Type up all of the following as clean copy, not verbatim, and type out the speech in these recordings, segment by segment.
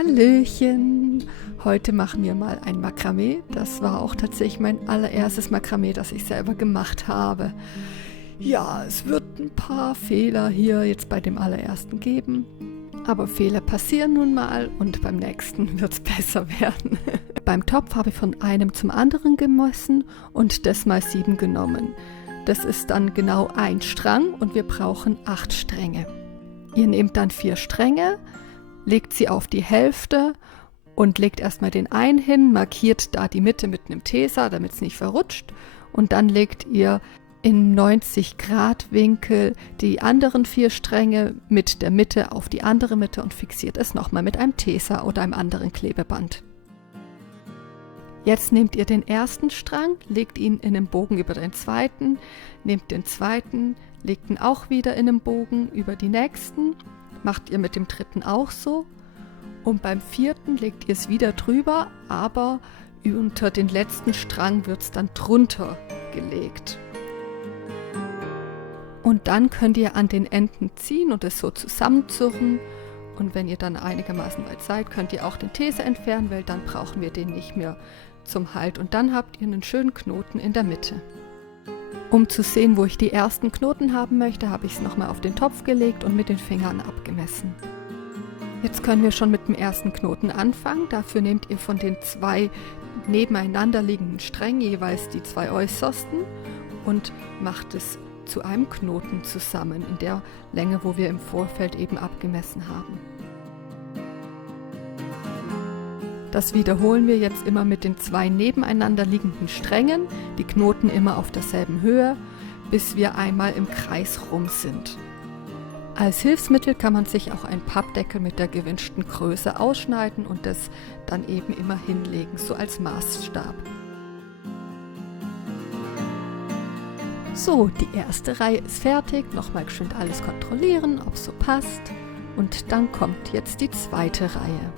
Hallöchen! Heute machen wir mal ein Makramee. Das war auch tatsächlich mein allererstes Makramee, das ich selber gemacht habe. Ja, es wird ein paar Fehler hier jetzt bei dem allerersten geben. Aber Fehler passieren nun mal und beim nächsten wird es besser werden. Beim Topf habe ich von einem zum anderen gemessen und das mal 7 genommen. Das ist dann genau ein Strang und wir brauchen 8 Stränge. Ihr nehmt dann 4 Stränge, legt sie auf die Hälfte und legt erstmal den einen hin, markiert da die Mitte mit einem Teser, damit es nicht verrutscht. Und dann legt ihr in 90 Grad Winkel die anderen 4 Stränge mit der Mitte auf die andere Mitte und fixiert es nochmal mit einem Teser oder einem anderen Klebeband. Jetzt nehmt ihr den ersten Strang, legt ihn in den Bogen über den zweiten, nehmt den zweiten, legt ihn auch wieder in den Bogen über die nächsten, macht ihr mit dem dritten auch so und beim vierten legt ihr es wieder drüber, aber unter den letzten Strang wird es dann drunter gelegt. Und dann könnt ihr an den Enden ziehen und es so zusammenzurren. Und wenn ihr dann einigermaßen weit seid, könnt ihr auch den Teser entfernen, weil dann brauchen wir den nicht mehr zum Halt. Und dann habt ihr einen schönen Knoten in der Mitte. Um zu sehen, wo ich die ersten Knoten haben möchte, habe ich es nochmal auf den Topf gelegt und mit den Fingern abgemessen. Jetzt können wir schon mit dem ersten Knoten anfangen. Dafür nehmt ihr von den 2 nebeneinander liegenden Strängen jeweils die 2 äußersten und macht es zu einem Knoten zusammen, in der Länge, wo wir im Vorfeld eben abgemessen haben. Das wiederholen wir jetzt immer mit den 2 nebeneinander liegenden Strängen, die Knoten immer auf derselben Höhe, bis wir einmal im Kreis rum sind. Als Hilfsmittel kann man sich auch einen Pappdeckel mit der gewünschten Größe ausschneiden und das dann eben immer hinlegen, so als Maßstab. So, die erste Reihe ist fertig, nochmal geschwind alles kontrollieren, ob es so passt und dann kommt jetzt die zweite Reihe.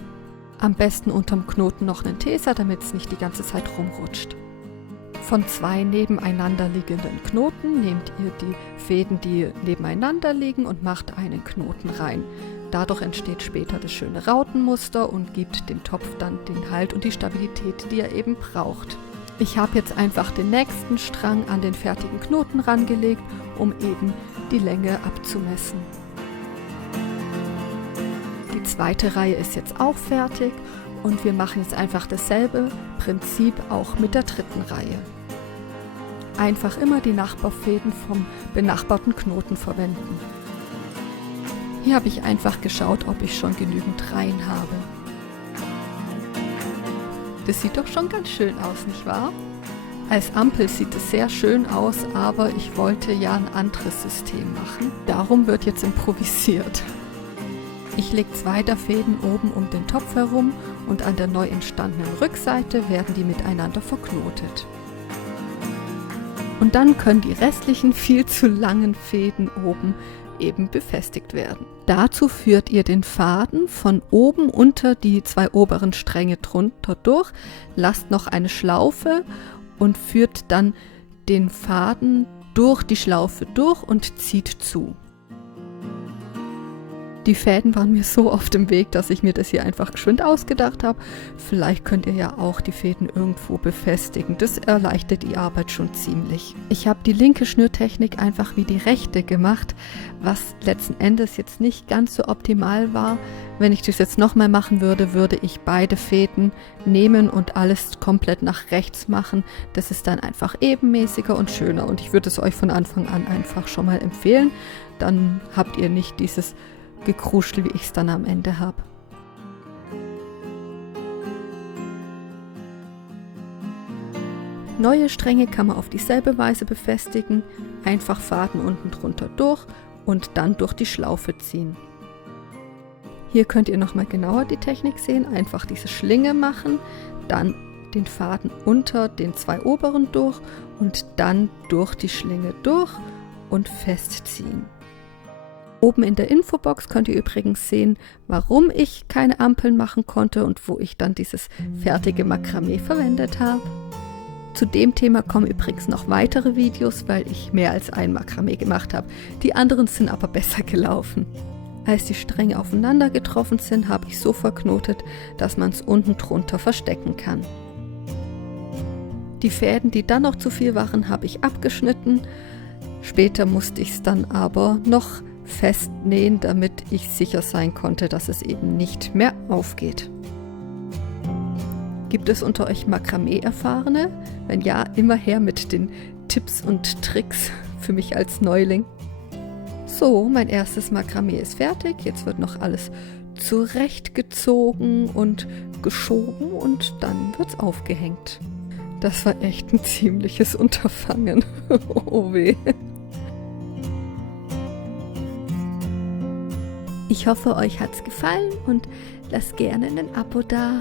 Am besten unterm Knoten noch einen Teser, damit es nicht die ganze Zeit rumrutscht. Von 2 nebeneinander liegenden Knoten nehmt ihr die Fäden, die nebeneinander liegen und macht einen Knoten rein. Dadurch entsteht später das schöne Rautenmuster und gibt dem Topf dann den Halt und die Stabilität, die er eben braucht. Ich habe jetzt einfach den nächsten Strang an den fertigen Knoten rangelegt, um eben die Länge abzumessen. Die zweite Reihe ist jetzt auch fertig und wir machen jetzt einfach dasselbe Prinzip auch mit der dritten Reihe. Einfach immer die Nachbarfäden vom benachbarten Knoten verwenden. Hier habe ich einfach geschaut, ob ich schon genügend Reihen habe. Das sieht doch schon ganz schön aus, nicht wahr? Als Ampel sieht es sehr schön aus, aber ich wollte ja ein anderes System machen. Darum wird jetzt improvisiert. Ich lege 2 der Fäden oben um den Topf herum und an der neu entstandenen Rückseite werden die miteinander verknotet. Und dann können die restlichen viel zu langen Fäden oben eben befestigt werden. Dazu führt ihr den Faden von oben unter die 2 oberen Stränge drunter durch, lasst noch eine Schlaufe und führt dann den Faden durch die Schlaufe durch und zieht zu. Die Fäden waren mir so auf dem Weg, dass ich mir das hier einfach geschwind ausgedacht habe. Vielleicht könnt ihr ja auch die Fäden irgendwo befestigen. Das erleichtert die Arbeit schon ziemlich. Ich habe die linke Schnürtechnik einfach wie die rechte gemacht, was letzten Endes jetzt nicht ganz so optimal war. Wenn ich das jetzt nochmal machen würde, würde ich beide Fäden nehmen und alles komplett nach rechts machen. Das ist dann einfach ebenmäßiger und schöner und ich würde es euch von Anfang an einfach schon mal empfehlen. Dann habt ihr nicht dieses Gekruschel, wie ich es dann am Ende habe. Neue Stränge kann man auf dieselbe Weise befestigen, einfach Faden unten drunter durch und dann durch die Schlaufe ziehen. Hier könnt ihr nochmal genauer die Technik sehen, einfach diese Schlinge machen, dann den Faden unter den 2 oberen durch und dann durch die Schlinge durch und festziehen. Oben in der Infobox könnt ihr übrigens sehen, warum ich keine Ampeln machen konnte und wo ich dann dieses fertige Makramee verwendet habe. Zu dem Thema kommen übrigens noch weitere Videos, weil ich mehr als ein Makramee gemacht habe. Die anderen sind aber besser gelaufen. Als die Stränge aufeinander getroffen sind, habe ich so verknotet, dass man es unten drunter verstecken kann. Die Fäden, die dann noch zu viel waren, habe ich abgeschnitten. Später musste ich es dann aber noch festnähen, damit ich sicher sein konnte, dass es eben nicht mehr aufgeht. Gibt es unter euch Makramee-Erfahrene? Wenn ja, immer her mit den Tipps und Tricks für mich als Neuling. So, mein erstes Makramee ist fertig. Jetzt wird noch alles zurechtgezogen und geschoben und dann wird's aufgehängt. Das war echt ein ziemliches Unterfangen. Oh weh. Ich hoffe, euch hat's gefallen und lasst gerne ein Abo da.